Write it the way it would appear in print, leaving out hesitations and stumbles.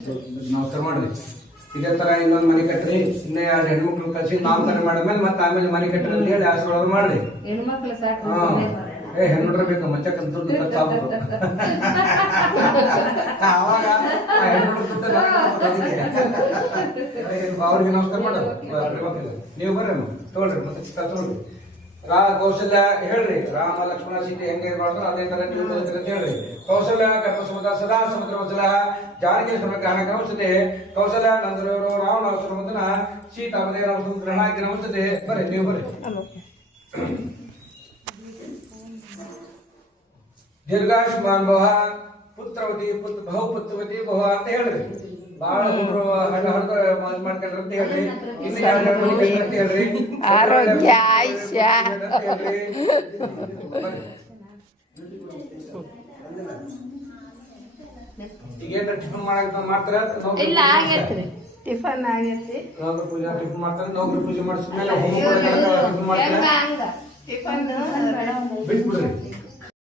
ನಮಸ್ಕಾರ ಮಾಡ್ರಿ. ಇದೇ ತರ ಇನ್ನೊಂದು ಮನೆ ಕಟ್ರಿ, ಇನ್ನೇ 2 ಹೆಣ್ಮಕ್ಳು ಕಳ್ಸಿ ನಾಮಕರಣ ಮಾಡಿದ್ಮೇಲೆ ಮತ್ತೆ ಆಮೇಲೆ ಮನೆ ಕಟ್ರಿ ಅಂತ ಹೇಳಿ ಆಶೀರ್ವಾದ ಮಾಡ್ರಿ. ಹೆಣ್ಮಡ್ರ ಬೇಕು ಮಚ್ಚಕ್ಕ ದುಡ್ಡು ಖರ್ಚಾಗ್ಬೇಕು. ಅವಾಗ ಅವ್ರಿಗೆ ನಮಸ್ಕಾರ ಮಾಡೋದು. ನೀವು ಬರ್ರಿ ತಗೊಳ್ರಿ ಮತ್ತೆ ತಗೊಳ್ರಿ. ಕೌಶಲ್ಯ ಹೇಳ್ರಿ, ರಾಮ ಲಕ್ಷ್ಮಣ ಸೀತೆ ಹೆಂಗೆ ಮಾಡಿದ್ರು ಅದೇ ತರ ನೀವು ಅಂತ ಹೇಳ್ರಿ. ಕೌಶಲ್ಯ ಕರ್ಮ ಸಮುದ್ರ ಸದಾ ಸಮುದ್ರ ವಚಲ ಜಾನಕಿ ಸಮಗ್ರಹ ನಮಸ್ತದೆ. ಕೌಶಲ್ಯ ನಂದರವರು ರಾವಣ ಸುಮಂತನ ಸೀತಾ ಮದೇ ಗ್ರಹಣಕ್ಕೆ ನಮಸ್ತದೆ. ಬರ್ರಿ ನೀವು ಬರ್ರಿ. ದೀರ್ಘಾಯುಷ್ಮಾನ್ ಭವ ಪುತ್ರವತಿ ಬಹುಪುತ್ರವತಿ ಭವ ಅಂತ ಹೇಳ್ರಿ. ಬಾಳ ಹುಡುಗರು ಹಣ್ಣ ಹೊಡೆದ ಮಾಡ್ಕೊಂಡ್ರ ಅಂತ ಹೇಳ್ರಿ. ಇನ್ನು 2 ಅಂತ ಹೇಳ್ರಿ. ಆರೋಗ್ಯ ಆಯುಷ್ಯ ಈಗೇನ ಟಿಫನ್ ಮಾಡಕ್ಕೆ ಮಾಡ್ತಾರ? ಇಲ್ಲ ಆಗೈತ್ರಿ, ಟಿಫನ್ ಆಗೈತಿ. ನೌಕರ ಪೂಜೆ ಟಿಫನ್ ಮಾಡ್ತಾರೆ. ನೌಕರ ಪೂಜೆ ಮಾಡಿಸ್ಮೇಲೆ ಹೋಮ ಮಾಡ್ತಾರೆ. ಟಿಫನ್ ಮಾಡ್ತಾರೆ. ಟಿಫನ್ ಬಿಟ್ಬಿಡ್ರಿ.